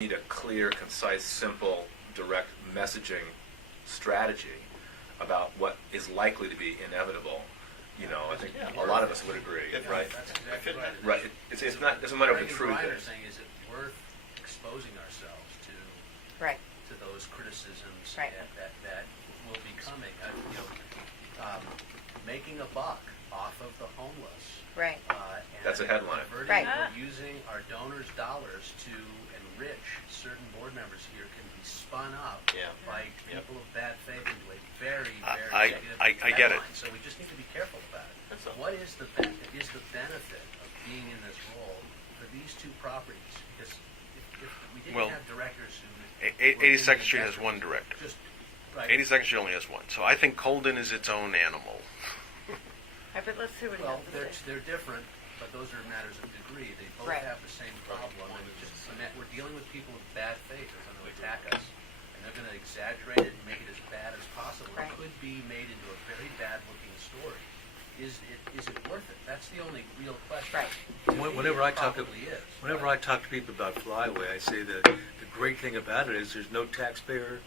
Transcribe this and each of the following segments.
need a clear, concise, simple, direct messaging strategy about what is likely to be inevitable. I think a lot of us would agree, right? That's exactly right. Right. It's not. Doesn't matter what the truth What is. I'm saying is, it worth exposing ourselves to Right. those criticisms Right. that will be coming. Making a buck off of the homeless. Right. And That's a headline. Right. We're using our donors' dollars to enrich certain board members here can be spun up by people of bad faith into a very, very negative I get it. headline. So we just need to be careful about it. What is the benefit of being in this role for these two properties? Because if we didn't have directors who... 82nd Street has one director. Right. 82nd Street only has one. So I think Colden is its own animal. Right, but let's see what Well, he has to say. they're different, but those are matters of degree. They both Right. have the same problem, and we're dealing with people of bad faith who are going to attack us, and they're going to exaggerate it and make it as bad as possible. Right. It could be made into a very bad-looking story. Is it worth it? That's the only real question. Right. Whenever I talk to people about Flyway, I say that the great thing about it is there's no taxpayer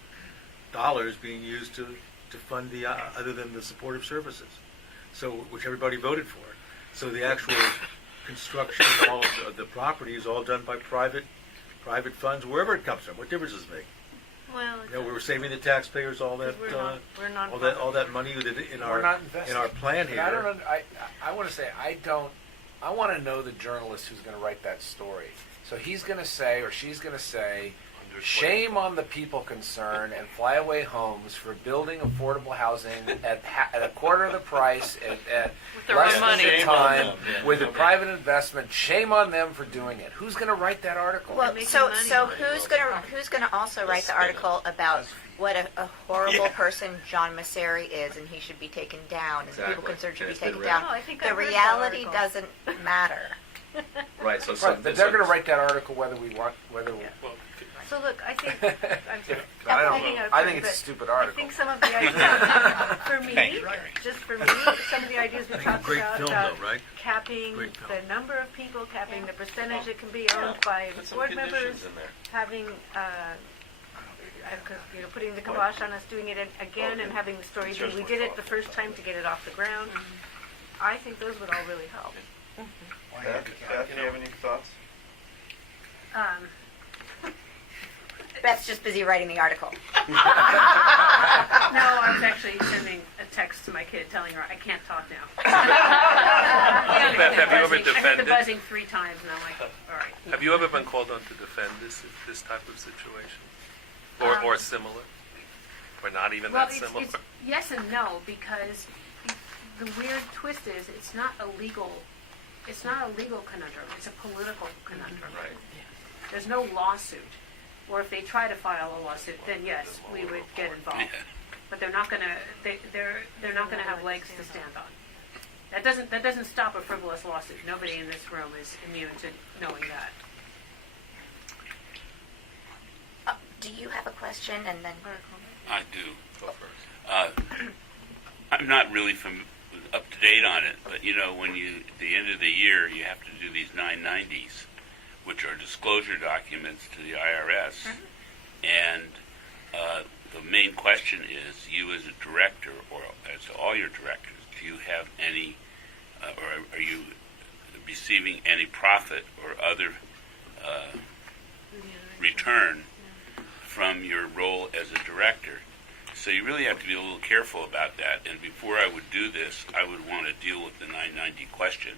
dollars being used to fund the other than the supportive services, so which everybody voted for. So the actual construction and all of the property is all done by private funds, wherever it comes from. What difference does it make? Well, We were saving the taxpayers all that we're not all that money in We're not our investing. plan But here. I want to say I want to know the journalist who's going to write that story. So he's going to say, or she's going to say, shame on the people concerned and Flyaway Homes for building affordable housing at a quarter of the price at their less own than money. the Shame time with a private investment. Shame on them for doing it. Who's going to write that article? Well, so who's gonna also write the article about what a horrible person John Masseri is, and he should be taken down, and the people Exactly. concerned should be It's been taken written. down. Oh, I think The I've read that reality article. doesn't matter. Right. So Right, but they're going to write that article whether we want So look, I think I'm sorry. I don't Taking know. a I turn, think it's a but stupid I article. think some of the ideas for me, just for me, some of the ideas we I think a talked great about, film, though, right? capping Great film. the number of people, capping the percentage that can be owned by board members, having putting the kibosh on us doing it again, and having the story be we did it the first time to get it off the ground. I think those would all really help. Beth, do you have any thoughts? Beth's just busy writing the article. No, I was actually sending a text to my kid telling her I can't talk now. Beth, have you ever I hit the defended? buzzing 3 times, and I'm like, all right. Have you ever been called on to defend this type of situation, or similar, or not even Well, that similar? it's yes and no, because the weird twist is it's not a legal conundrum. It's a political conundrum. Right. There's no lawsuit, or if they try to file a lawsuit, then yes, we would get involved. But they're not going to. They're not going to have legs to stand on. That doesn't stop a frivolous lawsuit. Nobody in this room is immune to knowing that. Do you have a question? And then I do. Go first. I'm not really up to date on it, but when at the end of the year, you have to do these 990s, which are disclosure documents to the IRS. And the main question is, you as a director, or as all your directors, do you have any, or are you receiving any profit or other return from your role as a director? So you really have to be a little careful about that. And before I would do this, I would want to deal with the 990 question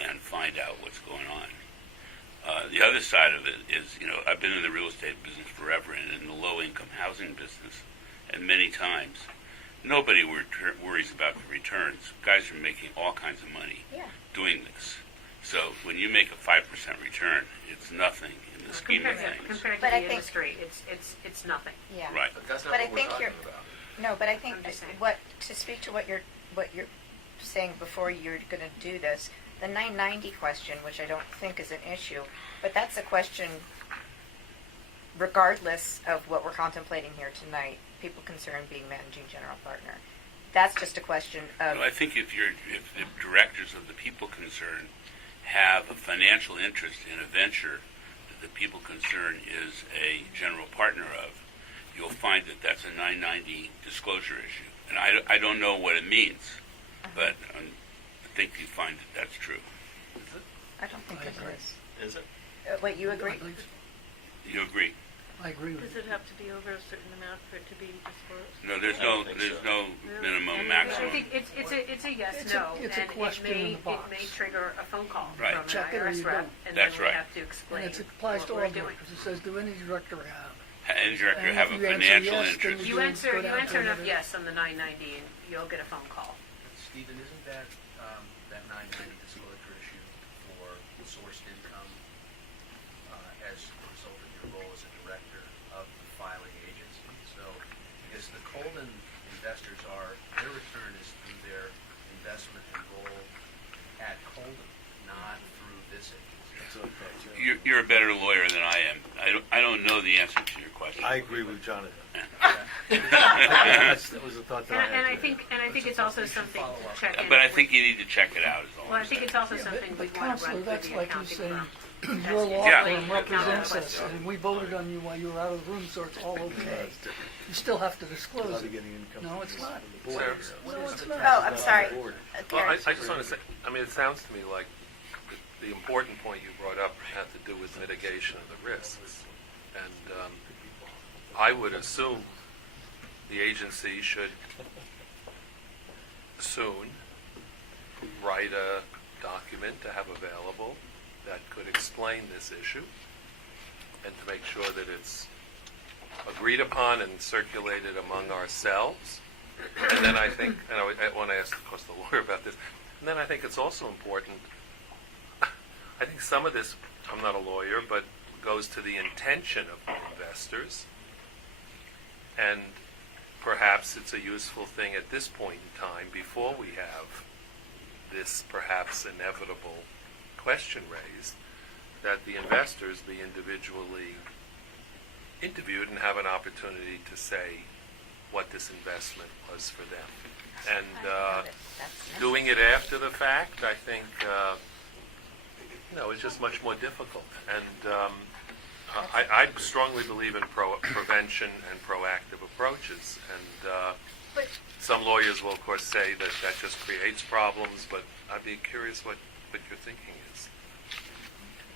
and find out what's going on. The other side of it is, I've been in the real estate business forever and in the low-income housing business, and many times nobody worries about the returns. Guys are making all kinds of money doing this. So when you make a 5% return, it's nothing in the scheme of things. Compared to But I the think- industry, it's nothing. yeah. Right. But that's not But I what we're think talking you're- about. No, but I think I'm just saying. to speak to what you're saying before you're going to do this, the 990 question, which I don't think is an issue, but that's a question regardless of what we're contemplating here tonight, people concerned being managing general partner. That's just a question of... Well, I think if the directors of the people concerned have a financial interest in a venture the people concerned is a general partner of, you'll find that that's a 990 disclosure issue. And I don't know what it means, but I think you find that that's true. I don't think it is. Is it? Wait, you agree? You agree? I agree with Does you. it have to be over a certain amount for it to be disclosed? No, there's no minimum, I maximum. think it's a yes, It's a- no, it's a and question in the box. it may trigger a phone call Right. from an Check it or IRS you rep, don't. and then That's we right. have to And explain it applies to what all we're doing. directors. It says, do any director have? And director And have if a you answer financial yes, then interest. You Go answer down to enough another- yes on the 990, and you'll get a phone call. Stephen, isn't that, that 990 disclosure issue for sourced income as a result of your role as a director of the filing agency? So, because the Colden investors their return is through their investment and role at Colden, not through this agency. You're a better lawyer than I am. I don't know the answer to your question. I agree with Jonathan. That was the thought that I had. And I today. think it's also something to check in. But I with- think you need to check it out. Is all Well, I I'm think saying. it's also Yeah, something but we want to Counselor, run through that's the like you accounting saying, firm. your law Yeah. firm represents us, question. and we voted on you while you were out of the room, so it's all okay. You still have to disclose I'll be it. getting income No, from it's this- not. from the board, Sarah? you know. No, it's not. Oh, I'm sorry. Board. Well, Gary. I just want to say, I mean, it sounds to me like the important point you brought up had to do with mitigation of the risks. And I would assume the agency should soon write a document to have available that could explain this issue and to make sure that it's agreed upon and circulated among ourselves. And then I think, and I want to ask, of course, the lawyer about this, and then I think it's also important, I think some of this, I'm not a lawyer, but goes to the intention of the investors. And perhaps it's a useful thing at this point in time, before we have this perhaps inevitable question raised, that the investors be individually interviewed and have an opportunity to say what this investment was for them. And doing it after the fact, I think, is just much more difficult. And I strongly believe in prevention and proactive approaches. And some lawyers will, of course, say that that just creates problems, but I'd be curious what your thinking is.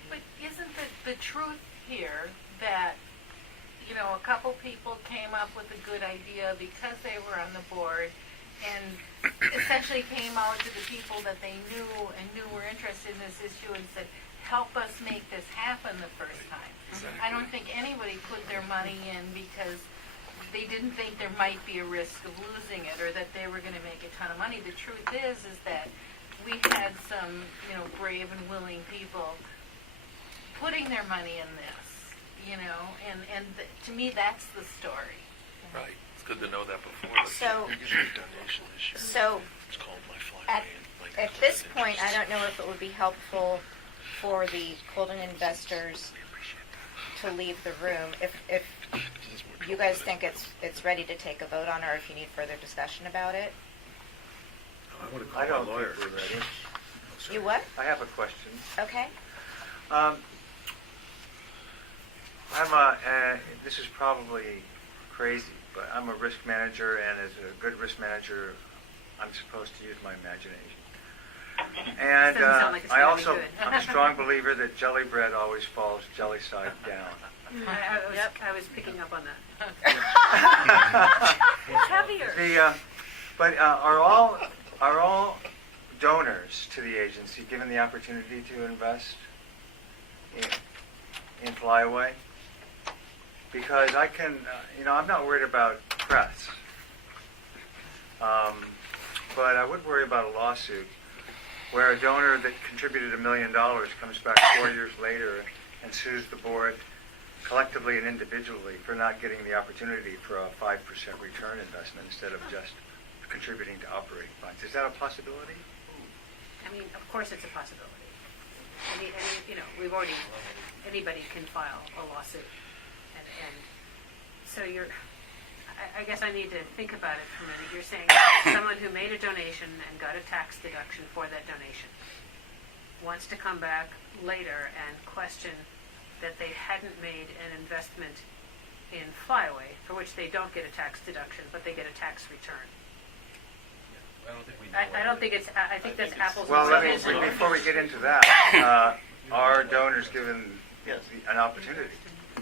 But isn't the truth here that, a couple people came up with a good idea because they were on the board and essentially came out to the people that they knew were interested in this issue and said, help us make this happen the first time. Exactly. I don't think anybody put their money in because they didn't think there might be a risk of losing it or that they were going to make a ton of money. The truth is that we had some, brave and willing people putting their money in this, to me that's the story. Right. It's good to know that before. So at this point, I don't know if it would be helpful for the Colden investors to leave the room. If you guys think it's ready to take a vote on, or if you need further discussion about it. I want to I call don't my lawyer. think we're ready. You what? I have a question. Okay. This is probably crazy, but I'm a risk manager, and as a good risk manager, I'm supposed to use my imagination. And Doesn't sound like it's I gonna be also, good. I'm a strong believer that jelly bread always falls jelly side down. I was picking up on that. It's heavier. But are all donors to the agency given the opportunity to invest in Flyaway? Because I can, I'm not worried about press, but I would worry about a lawsuit where a donor that contributed $1 million comes back 4 years later and sues the board collectively and individually for not getting the opportunity for a 5% return investment instead of just contributing to operating funds. Is that a possibility? I mean, of course it's a possibility. We've already, anybody can file a lawsuit. And so I guess I need to think about it for a minute. You're saying someone who made a donation and got a tax deduction for that donation wants to come back later and question that they hadn't made an investment in Flyaway, for which they don't get a tax deduction, but they get a tax return. I don't think we know. I don't think it's, I think that's apples and Well, oranges. before we get into that, are donors given Yes. an opportunity?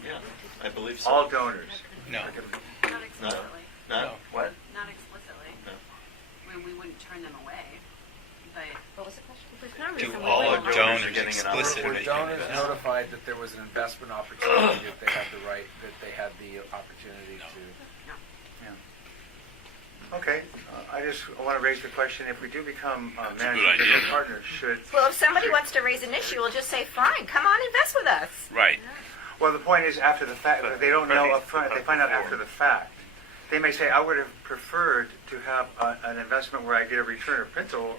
Yeah, I believe so. All donors? No. Not explicitly. Not, what? Not explicitly. No. We wouldn't turn them away, but What was the question? There's no Do reason we all wouldn't. our donors Were explicitly donors notified that there was an investment opportunity, that they had the right, that they had the opportunity to? Okay, I just want to raise the question, if we do become That's a good managing idea, general though. partners, should... Well, if somebody wants to raise an issue, we'll just say, fine, come on, invest with us. Right. Well, the point is after the fact, they don't know up front. They find out after the fact. They may say, I would have preferred to have an investment where I get a return of principal,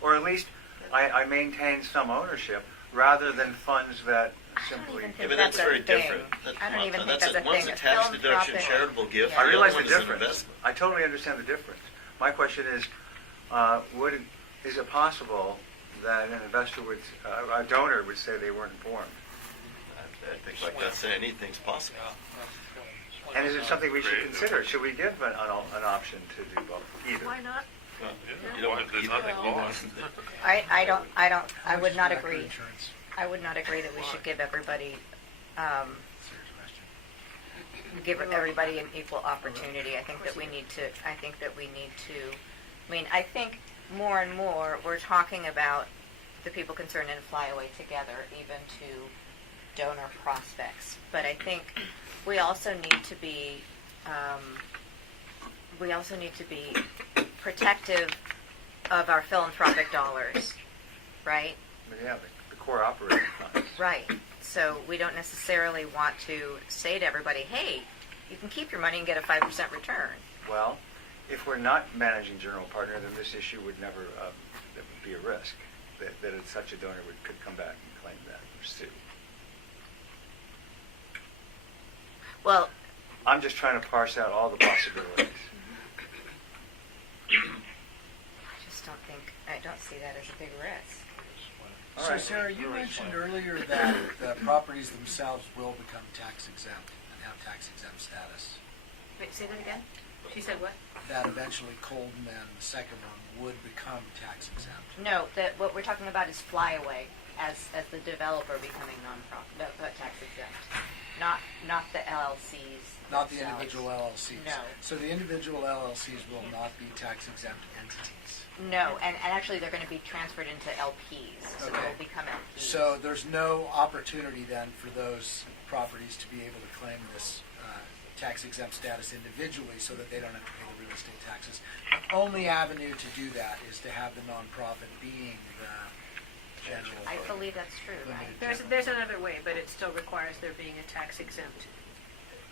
or at least I maintain some ownership, rather than funds that simply... even Yeah, think but that's that's a very thing. different. I don't even think That's that's a one's thing. a A tax deduction philanthropic- charitable gift. Yeah. I the realize other the one is an difference. investment. I totally understand the difference. My question is, is it possible that an investor would, a donor would say they weren't informed? I think like that saying anything's possible. And is it something we should consider? Should we give an option to do both, either? Why not? Well, Yeah, you don't want there's either. nothing lost. I would not agree. I would not agree that we should give everybody, an equal opportunity. I think that we need to, I think more and more, we're talking about the people concerned in Flyaway together, even to donor prospects. But I think we also need to be, protective of our philanthropic dollars, right? But yeah, the core operating funds. Right. So we don't necessarily want to say to everybody, hey, you can keep your money and get a 5% return. Well, if we're not managing general partner, then this issue would never that would be a risk that such a donor could come back and claim that or sue. Well, I'm just trying to parse out all the possibilities. I don't see that as a big risk. All So right. Sarah, you mentioned earlier that the properties themselves will become tax exempt and have tax exempt status. Wait, say that again? She said what? That eventually Colden and the second one would become tax exempt. No, what we're talking about is Flyaway as the developer becoming tax exempt, not the LLCs. Not the themselves. individual LLCs. No. So the individual LLCs will not be tax exempt entities. No, and actually they're going to be transferred into LPs, so Okay. they'll become LPs. So there's no opportunity then for those properties to be able to claim this tax exempt status individually so that they don't have to pay the real estate taxes. The only avenue to do that is to have the nonprofit being the general. I believe that's true, right? There's another way, but it still requires there being a tax exempt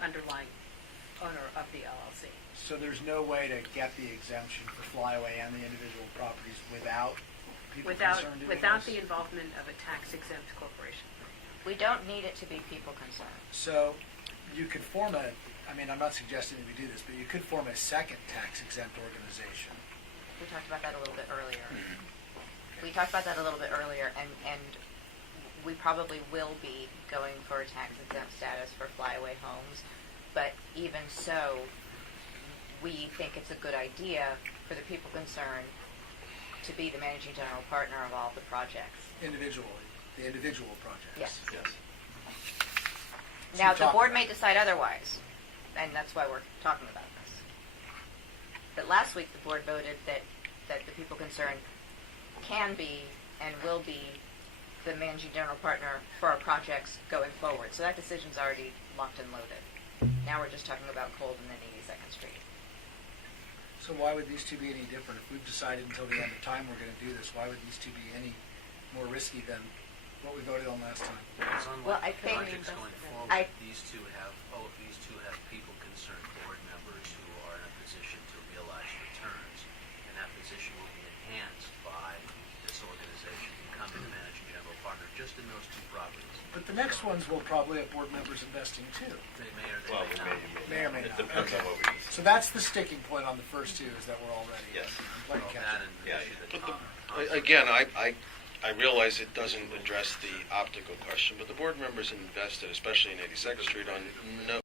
underlying owner of the LLC. So there's no way to get the exemption for Flyaway and the individual properties without people concerned doing Without this? the involvement of a tax exempt corporation. We don't need it to be people concerned. So you could form I'm not suggesting that we do this, but you could form a second tax exempt organization. We talked about that a little bit earlier. And we probably will be going for a tax exempt status for Flyaway homes. But even so, we think it's a good idea for the people concerned to be the managing general partner of all the projects. Individually, the individual projects. Yes. Yes. So Now, you the talk board about may decide otherwise, and that's why we're talking about this. But last week, the board voted that the people concerned can be and will be the managing general partner for our projects going forward. So that decision's already locked and loaded. Now we're just talking about Colden and 82nd Street. So why would these two be any different? If we've decided until the end of time we're going to do this, why would these two be any more risky than what we voted on last time? It's Well, I unlike think- projects going forward. I- These two have people concerned board members who are in a position to realize returns, and that position will be enhanced by this organization becoming the managing general partner just in those two properties. But the next ones will probably have board members investing too. They may or they Well, may we not. May or may It not. depends Okay. on what we decide. So that's the sticking point on the first two, is that we're already Yes. playing Well, catch that up. and the Yeah, issue that But Tom- again, I realize it doesn't address the optical question, but the board members invested, especially in 82nd Street, on no,